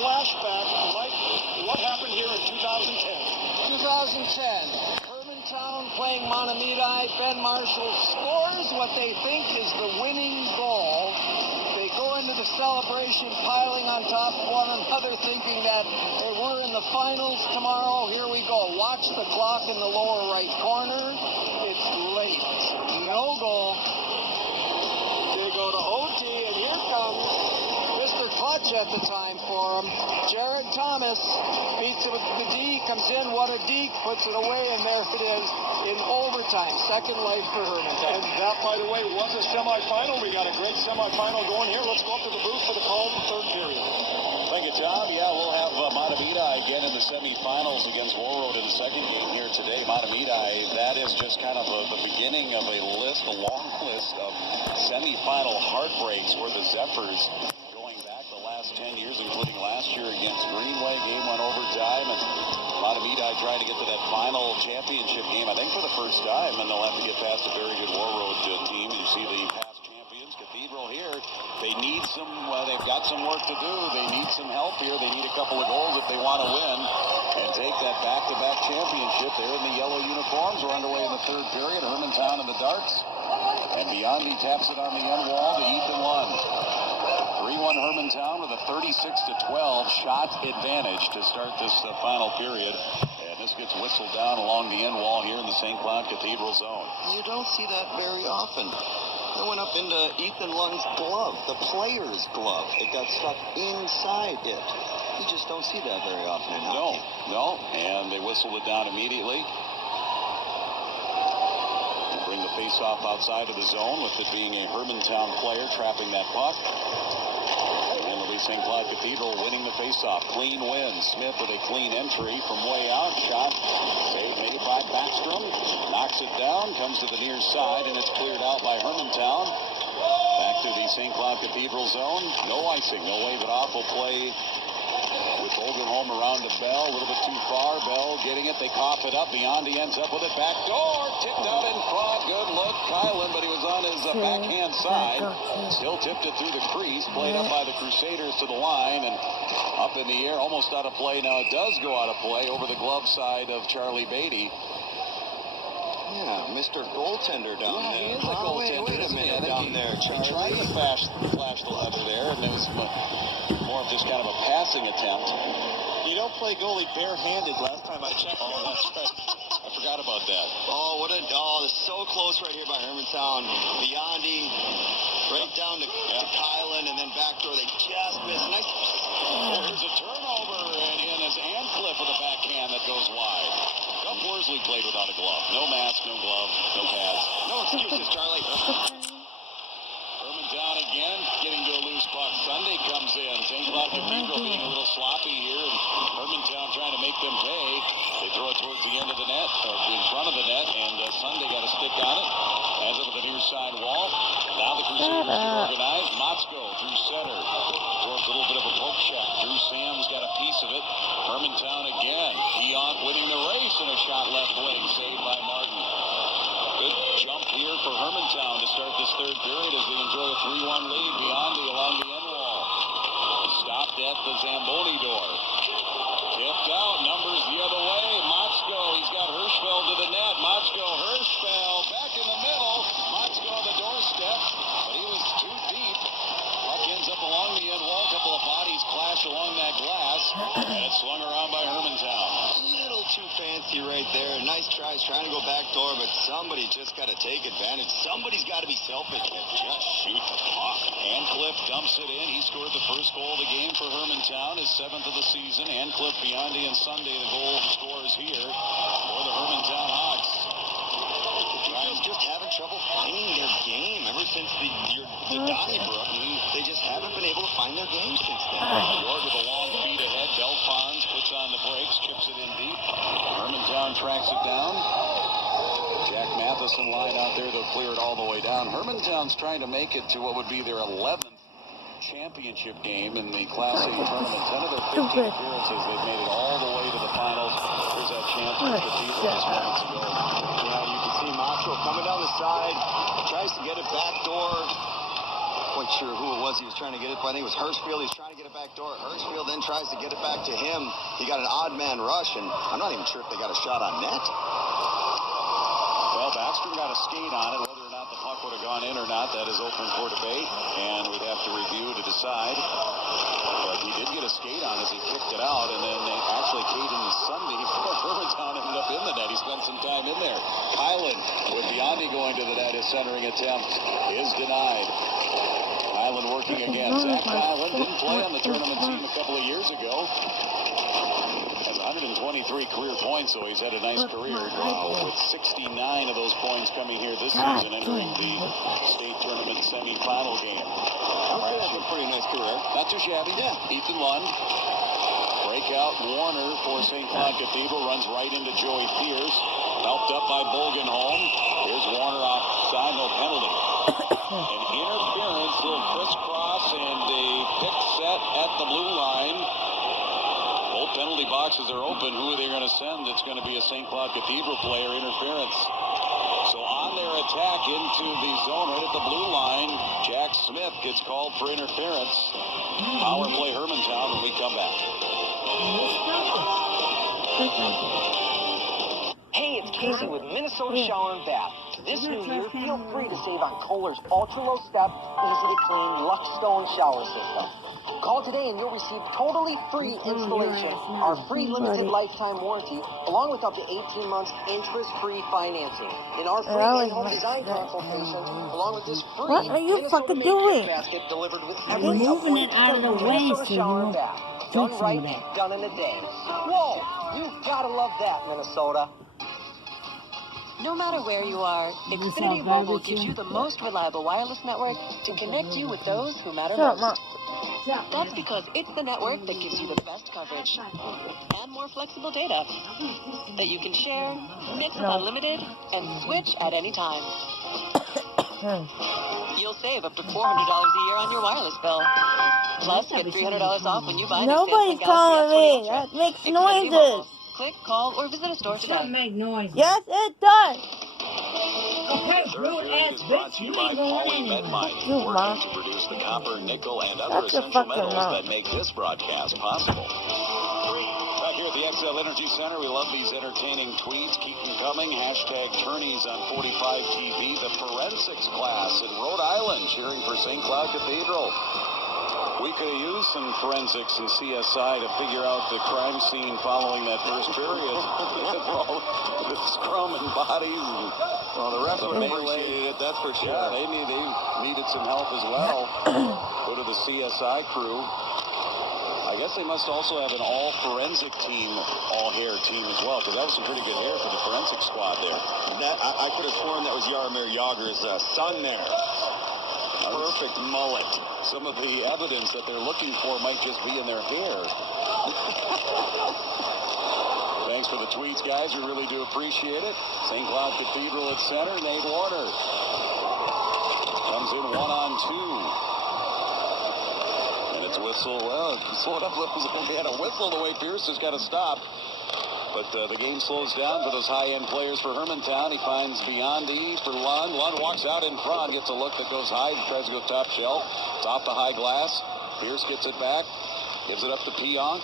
flashback, Mike, what happened here in 2010? 2010. Hermantown playing Mahtomedi. Ben Marshall scores what they think is the winning goal. They go into the celebration piling on top of one another, thinking that we're in the finals tomorrow. Here we go. Watch the clock in the lower right corner. It's late. No goal. They go to OT, and here comes Mr. Clutch at the time for him. Jared Thomas beats it with the D, comes in, what a deke, puts it away, and there it is in overtime. Second life for Hermantown. And that, by the way, was a semifinal. We got a great semifinal going here. Let's go up to the booth for the call of the third period. Thank you, Tom. Yeah, we'll have Mahtomedi again in the semifinals against Warroad in the second game here today. Mahtomedi, that is just kind of the beginning of a list, a long list of semifinal heartbreaks where the Zephyrs, going back the last 10 years, including last year against Greenway, game went overtime, and Mahtomedi tried to get to that final championship game, I think for the first time, and they'll have to get past a very good Warroad team. You see the past champions, Cathedral here. They need they've got some work to do. They need some help here. They need a couple of goals if they want to win and take that back-to-back championship. They're in the yellow uniforms. We're underway in the third period. Hermantown in the darts. And Biondi taps it on the end wall to Ethan Lund. 3-1 Hermantown with a 36-12 shot advantage to start this final period. And this gets whistled down along the end wall here in the St. Cloud Cathedral zone. You don't see that very often. It went up into Ethan Lund's glove, the player's glove. It got stuck inside it. You just don't see that very often in hockey. No. And they whistled it down immediately. They bring the face-off outside of the zone with it being a Hermantown player trapping that puck. And it'll be St. Cloud Cathedral winning the face-off. Clean win. Smith with a clean entry from way out. Shot made by Backstrom. Knocks it down. Comes to the near side, and it's cleared out by Hermantown. Back to the St. Cloud Cathedral zone. No icing. No wave it off. Will play with Oldenholm around to Bell. A little bit too far. Bell getting it. They cough it up. Biondi ends up with it. Back door. Tipped out in front. Good look. Kylan, but he was on his backhand side. Still tipped it through the crease. Played up by the Crusaders to the line. And up in the air. Almost out of play. Now it does go out of play over the glove side of Charlie Beatty. Yeah, Mr. Goaltender down there. He is a goaltender. Wait a minute down there, Charlie. He tried to flash the leather there, and it was more of just kind of a passing attempt. You don't play goalie barehanded last time I checked. Oh, that's right. I forgot about that. It's so close right here by Hermantown. Biondi, right down to Kylan, and then backdoor. They just missed. Nice. There's a turnover, and in is Ancliffe with a backhand that goes wide. Gus Worsley played without a glove. No mask, no glove, no pads. No excuses, Charlie. Hermantown again, getting to a loose puck. Sunday comes in. St. Cloud Cathedral getting a little sloppy here, and Hermantown trying to make them pay. They throw it towards the end of the net, or in front of the net, and Sunday got a stick on it. Hands it to the near side wall. Now the Crusaders get organized. Motzko through center. Absorbs a little bit of a poke shot. Drew Sam's got a piece of it. Hermantown again. Dion winning the race, and a shot left wing. Saved by Martin. Good jump here for Hermantown to start this third period as they enjoy a 3-1 lead. Biondi along the end wall. Stopped at the Zamboni door. Tipped out. Numbers the other way. Motzko. He's got Hirschfeld to the net. Motzko. Hirschfeld back in the middle. Motzko on the doorstep. But he was too deep. Puck ends up along the end wall. A couple of bodies clash along that glass. And it's swung around by Hermantown. Little too fancy right there. Nice tries trying to go back door, but somebody just got to take advantage. Somebody's got to be selfish and just shoot the puck. Ancliffe dumps it in. He scored the first goal of the game for Hermantown, his 7th of the season. Ancliffe, Biondi, and Sunday, the goal scorers here for the Hermantown Hawks. The Eagles just having trouble finding their game ever since the Donnybrook. They just haven't been able to find their game since then. York with a long feed ahead. Belfons puts on the brakes, chips it in deep. Hermantown tracks it down. Jack Matheson line out there. They'll clear it all the way down. Hermantown's trying to make it to what would be their 11th championship game in the Class A tournament. 10 of their 15 appearances, they've made it all the way to the finals. There's that chance for the Cathedral just moments ago. Yeah, you can see Motzko coming down the side, tries to get it back door. quite sure who it was he was trying to get it, but I think it was Hirschfield. He's trying to get it back door. Hirschfield then tries to get it back to him. He got an odd man rush, and I'm not even sure if they got a shot on net. Well, Backstrom got a skate on it. Whether or not the puck would have gone in or not, that is open for debate, and we'd have to review to decide. But he did get a skate on as he kicked it out, and then actually Caden Sunday for Hermantown ended up in the net. He spent some time in there. Kylan with Biondi going to the net. His centering attempt is denied. Kylan working again. Zach Kylan didn't play on the tournament team a couple of years ago. Has 123 career points, so he's had a nice career. With 69 of those points coming here this season, entering the state tournament semifinal game. That's a pretty nice career. Not too shabby. Yeah. Ethan Lund. Breakout Warner for St. Cloud Cathedral. Runs right into Joey Pierce. Helped up by Bolgenholm. Here's Warner offside, no penalty. An interference, little crisscross, and a pick set at the blue line. Both penalty boxes are open. Who are they going to send? It's going to be a St. Cloud Cathedral player. Interference. So on their attack into the zone right at the blue line, Jack Smith gets called for interference. Power play Hermantown when we come back. Hey, it's Casey with Minnesota Shower and Bath. This new year, feel free to save on Kohler's ultra-low step, easy-to-clean Luxstone shower system. Call today and you'll receive totally free installation, our free limited lifetime warranty, along with up to 18 months interest-free financing. In our free in-home design consultation, along with this free What are you fucking doing? basket delivered with I'm every moving upgrade. it out of the way Minnesota so you Shower and won't Bath. Done touch right, that. done in a day. Whoa, you've got to love that, Minnesota. No matter where you are, Xfinity Mobile gives you the most reliable wireless network to connect you with those who matter Shut up, most. Mom. That's because it's the network that gives you the best coverage and more flexible data that you can share, mix with unlimited, and switch at any time. You'll save up to $400 a year on your wireless bill. Plus, get $300 off when you buy new Nobody's Samsung Galaxy calling S20 me. Ultra. That makes Xfinity noises. Mobile. Click, call, or visit a store today. Make noises. Yes, it does. Okay, rude-ass bitch. You ain't going anywhere. You, Mom. To produce the copper, nickel, and other That's a essential fucking metals mom. that make this broadcast possible. Back here at the XL Energy Center, we love these entertaining tweets. Keep them coming. Hashtag Tourneys on 45 TV. The forensics class in Rhode Island cheering for St. Cloud Cathedral. We could have used some forensics and CSI to figure out the crime scene following that first period. The scrum and bodies. And, Well, the refs would have melee. appreciated it, that's for sure. Yeah, they needed some help as well. Go to the CSI crew. I guess they must also have an all forensic team, all hair team as well, because that was some pretty good hair for the forensic squad there. That I could have sworn that was Jaromir Jagr's son there. Perfect mullet. Some of the evidence that they're looking for might just be in their hair. Thanks for the tweets, guys. We really do appreciate it. St. Cloud Cathedral at center. Nate Warner comes in 1-on-2. And it's whistle. Well, slow it up. They had a whistle the way Pierce has got to stop. But the game slows down for those high-end players for Hermantown. He finds Biondi for Lund. Lund walks out in front, gets a look that goes high, tries to go top shelf. It's off the high glass. Pierce gets it back, gives it up to Pionk.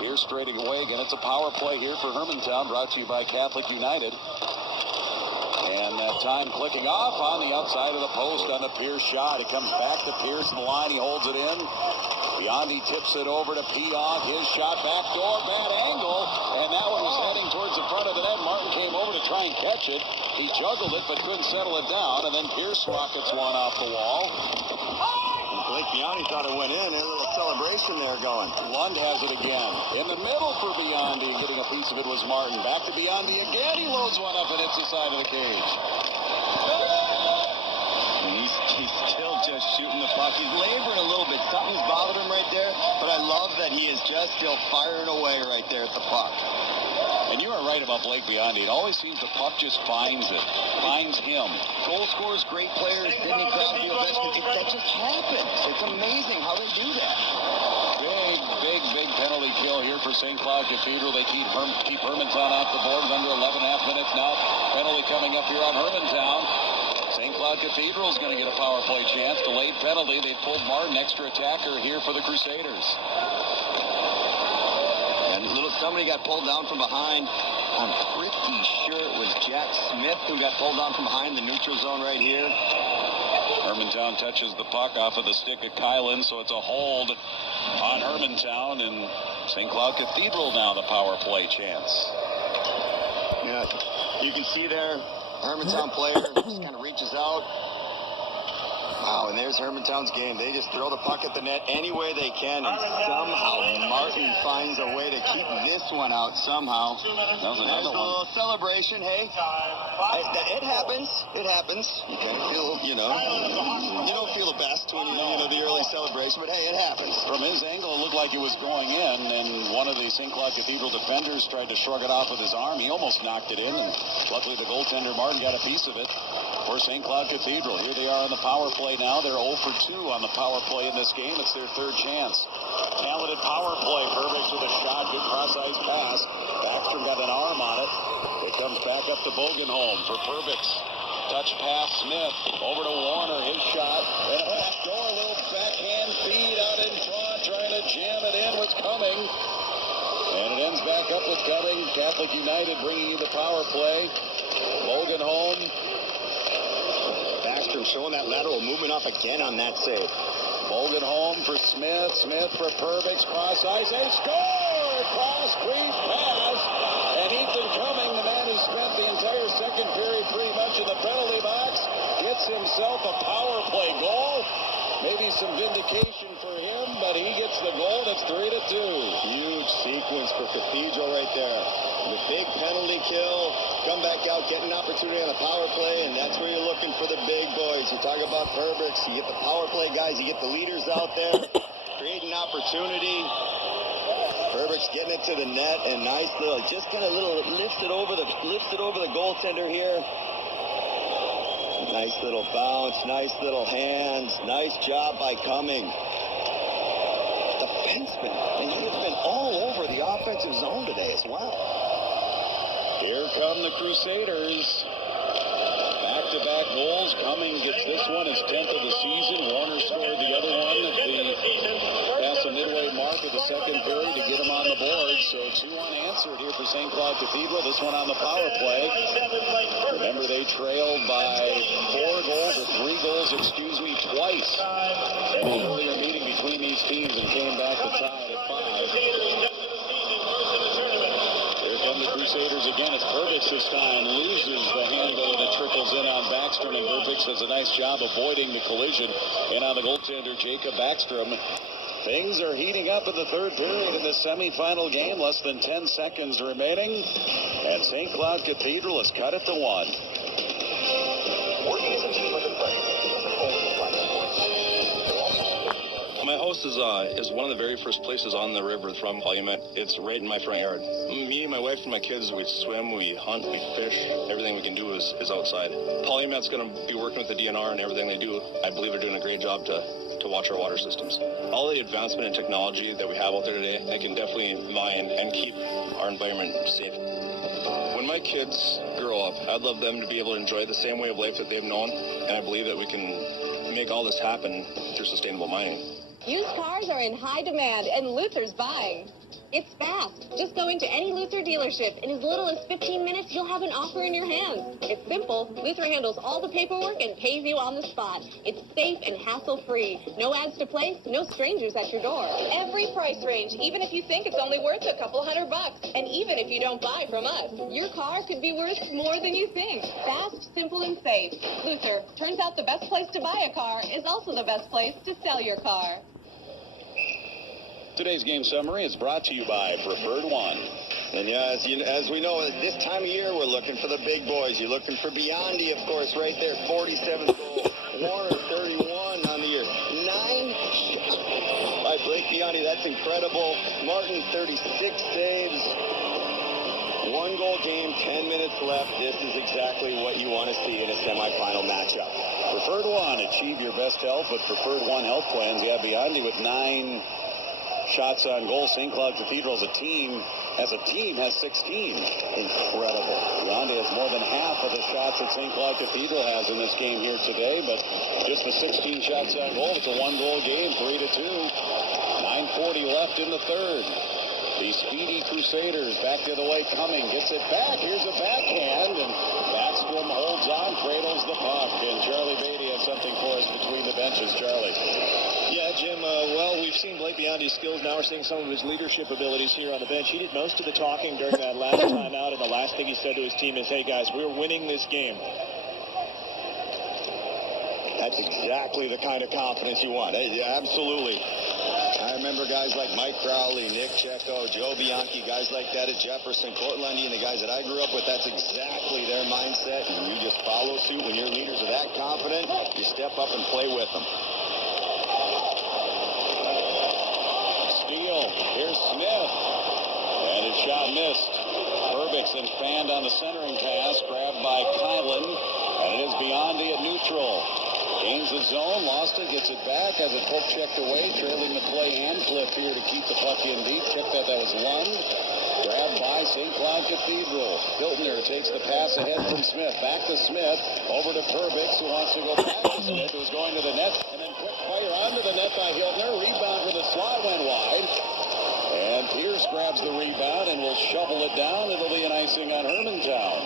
Pierce straightening away. Again, it's a power play here for Hermantown, brought to you by Catholic United. And that time clicking off on the outside of the post on the Pierce shot. It comes back to Pierce in the line. He holds it in. Biondi tips it over to Pionk. His shot back door, bad angle. And that one was heading towards the front of the net. Martin came over to try and catch it. He juggled it but couldn't settle it down. And then Pierce rockets one off the wall. Blake Biondi thought it went in. A little celebration there going. Lund has it again. In the middle for Biondi. Getting a piece of it was Martin. Back to Biondi again. He loads one up and hits the side of the cage. And he's still just shooting the puck. He's laboring a little bit. Something's bothered him right there. But I love that he is just still firing away right there at the puck. And you are right about Blake Biondi. It always seems the puck just finds it. Finds him. Goal scorers, great players. Sidney Crosby, Ovechkin. That just happens. It's amazing how they do that. Big penalty kill here for St. Cloud Cathedral. They keep Hermantown off the board with under 11.5 minutes now. Penalty coming up here on Hermantown. St. Cloud Cathedral is going to get a power play chance. Delayed penalty. They pulled Martin, extra attacker here for the Crusaders. And somebody got pulled down from behind. I'm pretty sure it was Jack Smith who got pulled down from behind the neutral zone right here. Hermantown touches the puck off of the stick of Kylan, so it's a hold on Hermantown, and St. Cloud Cathedral now the power play chance. Yeah, you can see there, Hermantown player just kind of reaches out. Wow, and there's Hermantown's game. They just throw the puck at the net any way they can, and somehow Martin finds a way to keep this one out somehow. That was There's another a little one. celebration, hey. It happens. It happens. You can't feel, you don't feel the best when the early celebration, but hey, it happens. From his angle, it looked like it was going in, and one of the St. Cloud Cathedral defenders tried to shrug it off with his arm. He almost knocked it in, and luckily the goaltender, Martin, got a piece of it for St. Cloud Cathedral. Here they are on the power play now. They're 0 for 2 on the power play in this game. It's their third chance. Talented power play. Perbix with a shot. Good cross-ice pass. Backstrom got an arm on it. It comes back up to Bogenholm for Perbix. Touch pass, Smith. Over to Warner. His shot. And a backdoor. A little backhand feed out in front. Trying to jam it in. Was coming. And it ends back up with Cumming. Catholic United bringing you the power play. Bogenholm. Backstrom showing that lateral movement off again on that save. Bogenholm for Smith. Smith for Perbix. Cross ice. They score! Cross crease pass. And Ethan Cumming, the man who spent the entire second period pretty much in the penalty box, gets himself a power play goal. Maybe some vindication for him, but he gets the goal. It's 3-2. Huge sequence for Cathedral right there. The big penalty kill, come back out, get an opportunity on the power play, and that's where you're looking for the big boys. You talk about Perbix, you get the power play guys, you get the leaders out there, creating opportunity. Perbix getting it to the net, and nice little, just kind of little lifted over the goaltender here. Nice little bounce, nice little hands, nice job by Cumming. Defenseman, and he has been all over the offensive zone today as well. Here come the Crusaders. Back-to-back goals. Cumming gets this one, his 10th of the season. Warner scored the other one at past the midway mark of the second period to get him on the board. So 2 unanswered here for St. Cloud Cathedral. This one on the power play. Remember, they trailed by 4 goals, or 3 goals, twice. In the earlier meeting between these teams, and came back to tie it at 5. The Crusaders again. It's Perbix this time. Loses the handle, and it trickles in on Backstrom, and Perbix does a nice job avoiding the collision. And on the goaltender, Jacob Backstrom. Things are heating up in the third period in this semifinal game. Less than 10 seconds remaining. And St. Cloud Cathedral has cut it to 1. Working as a team with a buddy. My house is one of the very first places on the river from Calumet. It's right in my front yard. Me, my wife, and my kids, we swim, we hunt, we fish. Everything we can do is outside. Calumet's going to be working with the DNR and everything they do. I believe they're doing a great job to watch our water systems. All the advancement in technology that we have out there today, they can definitely mine and keep our environment safe. When my kids grow up, I'd love them to be able to enjoy the same way of life that they've known, and I believe that we can make all this happen through sustainable mining. Used cars are in high demand, and Luther's buying. It's fast. Just go into any Luther dealership. In as little as 15 minutes, you'll have an offer in your hands. It's simple. Luther handles all the paperwork and pays you on the spot. It's safe and hassle-free. No ads to place, no strangers at your door. Every price range, even if you think it's only worth a couple $100. And even if you don't buy from us, your car could be worth more than you think. Fast, simple, and safe. Luther. Turns out the best place to buy a car is also the best place to sell your car. Today's game summary is brought to you by Preferred One. And yeah, as we know, at this time of year, we're looking for the big boys. You're looking for Biondi, of course, right there, 47 goals. Warner, 31 on the year. 9 shots by Blake Biondi. That's incredible. Martin, 36 saves. 1-goal game, 10 minutes left. This is exactly what you want to see in a semifinal matchup. Preferred One, achieve your best health with Preferred One health plans. Yeah, Biondi with 9 shots on goal. St. Cloud Cathedral as a team has 16. Incredible. Beyonde has more than half of the shots that St. Cloud Cathedral has in this game here today, but just the 16 shots on goal. It's a one-goal game, 3-2. 9:40 left in the third. The speedy Crusaders back the other way. Cumming gets it back. Here's a backhand, and Backstrom holds on, cradles the puck. And Charlie Beatty has something for us between the benches. Charlie. Yeah, Jim, well, we've seen Blake Beyonde's skills. Now we're seeing some of his leadership abilities here on the bench. He did most of the talking during that last time out, and the last thing he said to his team is, hey, guys, we're winning this game. That's exactly the kind of confidence you want. Yeah, absolutely. I remember guys like Mike Crowley, Nick Checo, Joe Bianchi, guys like that at Jefferson, Cortland, and the guys that I grew up with. That's exactly their mindset, and you just follow suit. When your leaders are that confident, you step up and play with them. Steele. Here's Smith. And his shot missed. Herbigson fanned on the centering pass, grabbed by Kylan, and it is Beyonde at neutral. Gains the zone, lost it, gets it back, has it poke checked away, trailing the play Handcliffe here to keep the puck in deep. Check that was Lund. Grabbed by St. Cloud Cathedral. Hiltner takes the pass ahead from Smith. Back to Smith, over to Perbix, who wants to go back to Smith, who's going to the net, and then quick fire onto the net by Hiltner. Rebound for the slot went wide. And Pierce grabs the rebound and will shovel it down. It'll be an icing on Hermantown.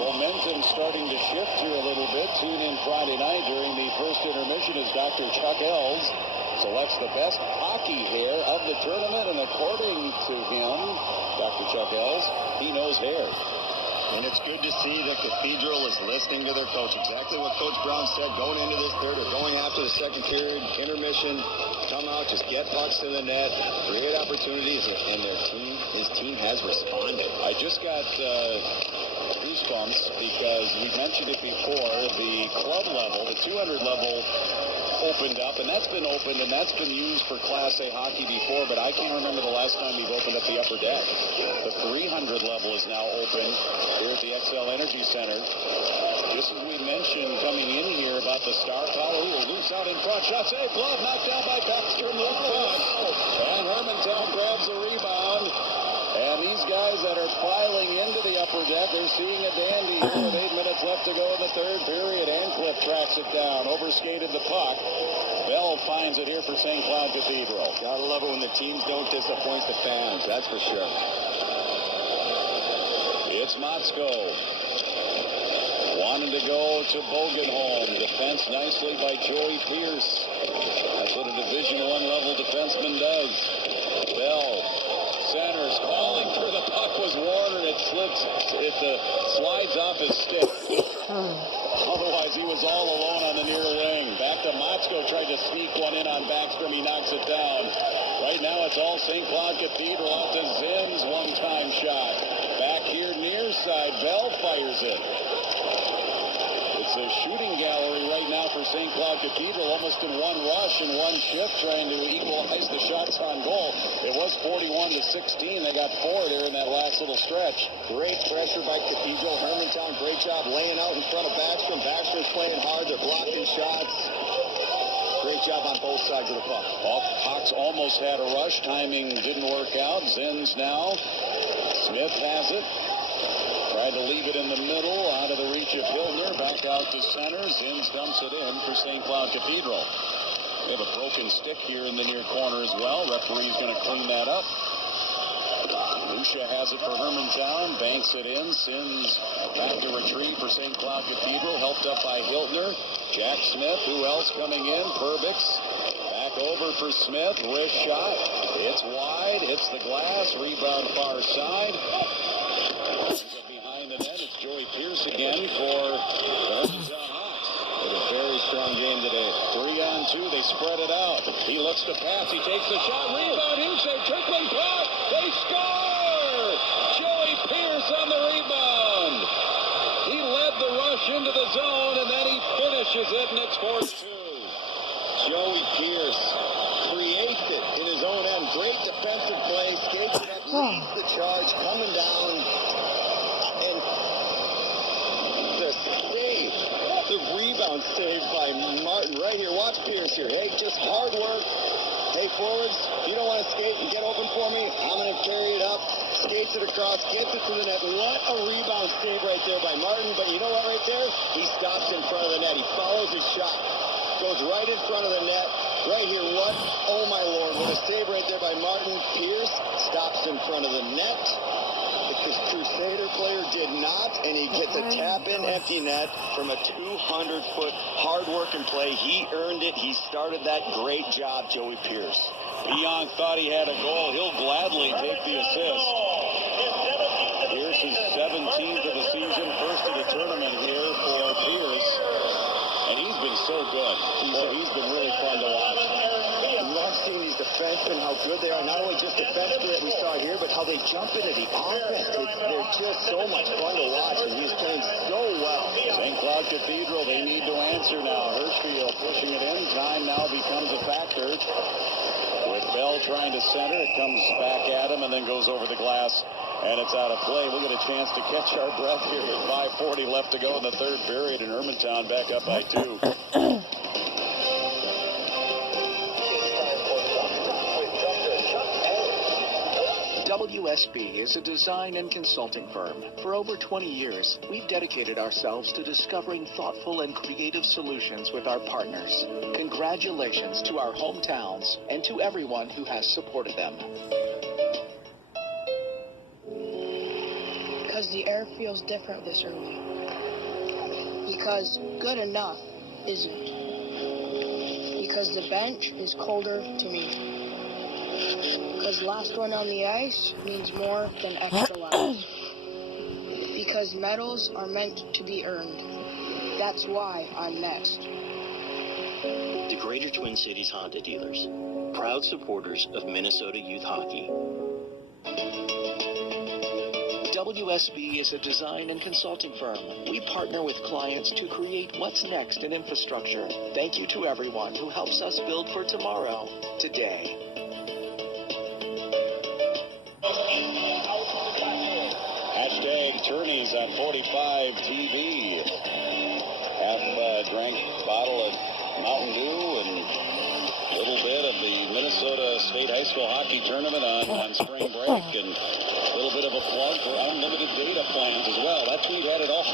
Momentum starting to shift here a little bit. Tune in Friday night during the first intermission as Dr. Chuck Ells selects the best hockey hair of the tournament, and according to him, Dr. Chuck Ells, he knows hair. And it's good to see that Cathedral is listening to their coach. Exactly what Coach Brown said going into this third or going after the second period, intermission, come out, just get pucks to the net, create opportunities, and his team has responded. I just got goosebumps because we mentioned it before. The club level, the 200 level, opened up, and that's been opened, and that's been used for Class A hockey before, but I can't remember the last time we've opened up the upper deck. The 300 level is now open here at the XL Energy Center. Just as we mentioned coming in here about the star power, loose out in front, shot save, glove knocked down by Backstrom, and Hermantown grabs the rebound. And these guys that are filing into the upper deck, they're seeing a dandy here with 8 minutes left to go in the third period. Handcliffe tracks it down, overskated the puck. Bell finds it here for St. Cloud Cathedral. Gotta love it when the teams don't disappoint the fans, that's for sure. It's Motzko. Wanting to go to Bogenholm. Defense nicely by Joey Pierce. That's what a Division I level defenseman does. Bell. Centers calling for the puck was Warner. It slides off his stick. Otherwise, he was all alone on the near wing. Back to Motzko, tried to sneak one in on Backstrom. He knocks it down. Right now, it's all St. Cloud Cathedral out to Zims. One-time shot. Back here near side, Bell fires it. It's a shooting gallery right now for St. Cloud Cathedral, almost in one rush and one shift, trying to equalize the shots on goal. It was 41-16. They got 4 there in that last little stretch. Great pressure by Cathedral. Hermantown, great job laying out in front of Backstrom. Backstrom's playing hard. They're blocking shots. Great job on both sides of the puck. Hawks almost had a rush. Timing didn't work out. Zins now. Smith has it. Tried to leave it in the middle, out of the reach of Hiltner, back out to center. Zins dumps it in for St. Cloud Cathedral. They have a broken stick here in the near corner as well. Referee's going to clean that up. Lucia has it for Hermantown, banks it in. Sins back to retrieve for St. Cloud Cathedral, helped up by Hiltner. Jack Smith, who else coming in? Perbix. Back over for Smith, wrist shot. It's wide, hits the glass, rebound far side. Behind the net, it's Joey Pierce again for the Hermantown Hawks. With a very strong game today. 3-on-2, they spread it out. He looks to pass, he takes the shot, rebound, inside, trickling puck, they score! Joey Pierce on the rebound. He led the rush into the zone, and then he finishes it, and it's 4-2. Joey Pierce creates it in his own end. Great defensive play, skates it up, leads the charge, coming down, and the save, the rebound saved by Martin right here. Watch Pierce here. Hey, just hard work, Hey, forwards, you don't want to skate and get open for me? I'm going to carry it up, skates it across, gets it to the net. What a rebound save right there by Martin. But you know what right there? He stops in front of the net. He follows his shot. Goes right in front of the net. Right here, what? Oh, my Lord. What a save right there by Martin. Pierce stops in front of the net. This Crusader player did not, and he gets a tap-in empty net from a 200-foot hard-working play. He earned it. He started that. Great job, Joey Pierce. Young thought he had a goal. He'll gladly take the assist. Pierce's 17th of the season, first of the tournament here for Pierce. And he's been so good. He's been really fun to watch. I love seeing these defensemen, how good they are. Not only just defensemen that we saw here, but how they jump into the offense. They're just so much fun to watch, and he's playing so well. St. Cloud Cathedral, they need to answer now. Hirschfield pushing it in. Time now becomes a factor. With Bell trying to center, it comes back at him and then goes over the glass, and it's out of play. We'll get a chance to catch our breath here with 5:40 left to go in the third period, and Hermantown back up by 2. WSB is a design and consulting firm. For over 20 years, we've dedicated ourselves to discovering thoughtful and creative solutions with our partners. Congratulations to our hometowns and to everyone who has supported them. Because the air feels different this early. Because good enough isn't. Because the bench is colder to me. Because last one on the ice means more than extra lives. Because medals are meant to be earned. That's why I'm next. The Greater Twin Cities Honda dealers, proud supporters of Minnesota youth hockey. WSB is a design and consulting firm. We partner with clients to create what's next in infrastructure. Thank you to everyone who helps us build for tomorrow, today. Hashtag Tourneys on 45 TV. Half-drank bottle of Mountain Dew and a little bit of the Minnesota State High School Hockey Tournament on spring break, and a little bit of a plug for unlimited data plans as well. That tweet had it all.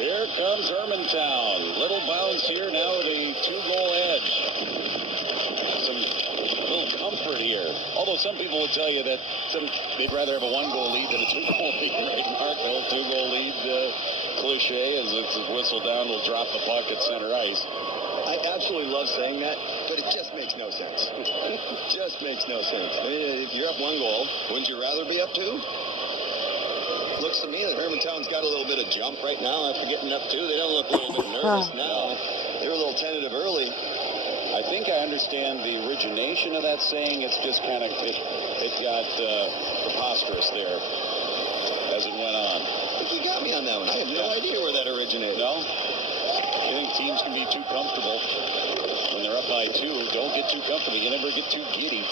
Here comes Hermantown. Little bounce here now with a 2-goal edge. Some little comfort here. Although some people would tell you that they'd rather have a 1-goal lead than a 2-goal lead, right, Mark? The old 2-goal lead cliche as it's whistled down, will drop the puck at center ice. I absolutely love saying that, but it just makes no sense. It just makes no sense. I mean, if you're up 1 goal, wouldn't you rather be up 2? Looks to me that Hermantown's got a little bit of jump right now after getting up 2. They don't look a little bit nervous now. They're a little tentative early. I think I understand the origination of that saying. It's just kind of, it got preposterous there as it went on. I think you got me on that one. I have no idea where that originated. No? I think teams can be too comfortable when they're up by 2. Don't get too comfortable. You never get too giddy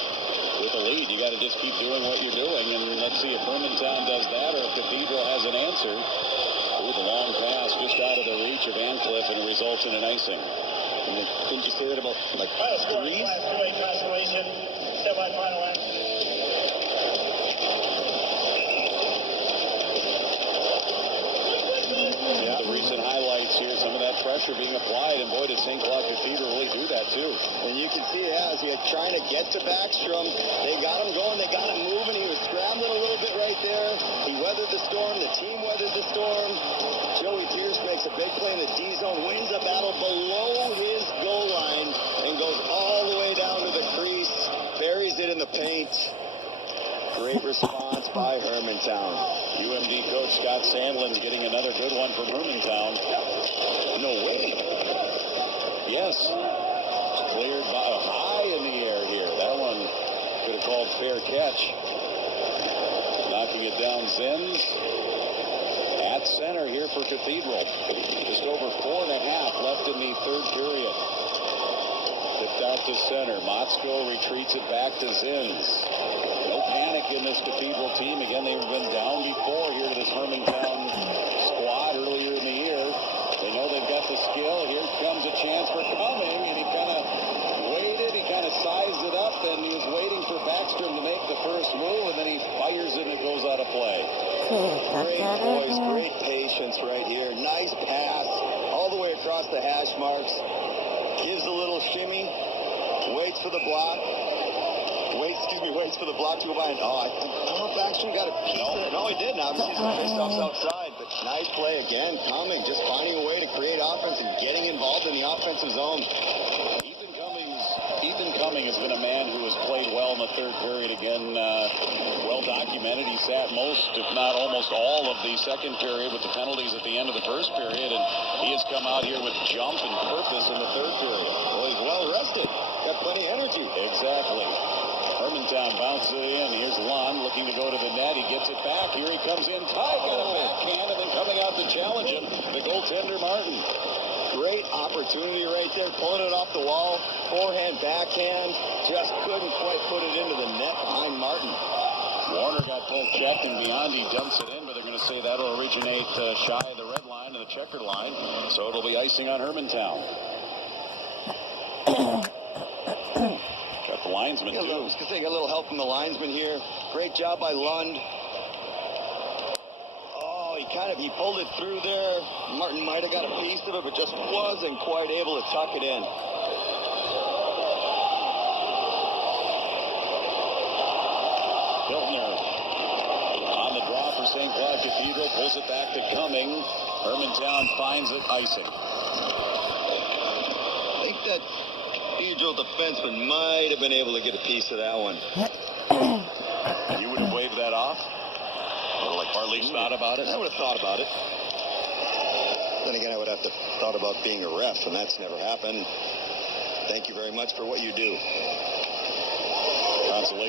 with a lead. You got to just keep doing what you're doing, and let's see if Hermantown does that or if Cathedral has an answer. Ooh, the long pass just out of the reach of Ancliffe, and it results in an icing. And didn't you say that about, like, threes? Semi-final act. Yeah, the recent highlights here, some of that pressure being applied, and boy, did St. Cloud Cathedral really do that too. And you can see as he was trying to get to Backstrom, they got him going, they got him moving, he was scrambling a little bit right there. He weathered the storm, the team weathered the storm. Joey Pierce makes a big play in the D zone, wins a battle below his goal line, and goes all the way down to the crease, buries it in the paint. Great response by Hermantown. UMD coach Scott Sandlin's getting another good one from Hermantown. No way. Yes. Cleared by high in the air here. That one could have called fair catch. Knocking it down, Zins. At center here for Cathedral. Just over 4.5 left in the third period. Tipped out to center. Motzko retreats it back to Zins. No panic in this Cathedral team. Again, they've been down before here to this Hermantown squad earlier in the year. They know they've got the skill. Here comes a chance. chance for Cumming, and he kind of waited, he kind of sized it up, and he was waiting for Backstrom to make the first move, and then he fires it and it goes out of play. Great poise, great patience right here. Nice pass all the way across the hash marks. Gives a little shimmy, waits for the block. Waits for the block to go by. And, I don't know if Backstrom got a piece of it. No, he didn't. Obviously, the face-off's outside. But nice play again. Cumming just finding a way to create offense and getting involved in the offensive zone. Ethan Cumming has been a man who has played well in the third period. Again, well documented. He sat most, if not almost all, of the second period with the penalties at the end of the first period. And he has come out here with jump and purpose in the third period. Well, he's well rested. Got plenty of energy. Exactly. Hermantown bounces it in. Here's Lund looking to go to the net. He gets it back. Here he comes in. Ty got a backhand, and then coming out to challenge him, the goaltender Martin. Great opportunity right there, pulling it off the wall. Forehand, backhand. Just couldn't quite put it into the net behind Martin. Warner got pulled checked, and Biondi dumps it in, but they're going to say that'll originate shy of the red line and the checkered line, so it'll be icing on Hermantown. Got the linesman, too. I was going to say, got a little help from the linesman here. Great job by Lund. He pulled it through there. Martin might have got a piece of it, but just wasn't quite able to tuck it in. Hiltner on the draw for St. Cloud Cathedral, pulls it back to Cumming. Hermantown finds it, icing. I think that Cathedral defenseman might have been able to get a piece of that one. You would have waved that off? Or like Harley's thought about it? I would have thought about it. Then again, I would have to thought about being a ref, and that's never happened. Thank you very much for what you do. Consolation.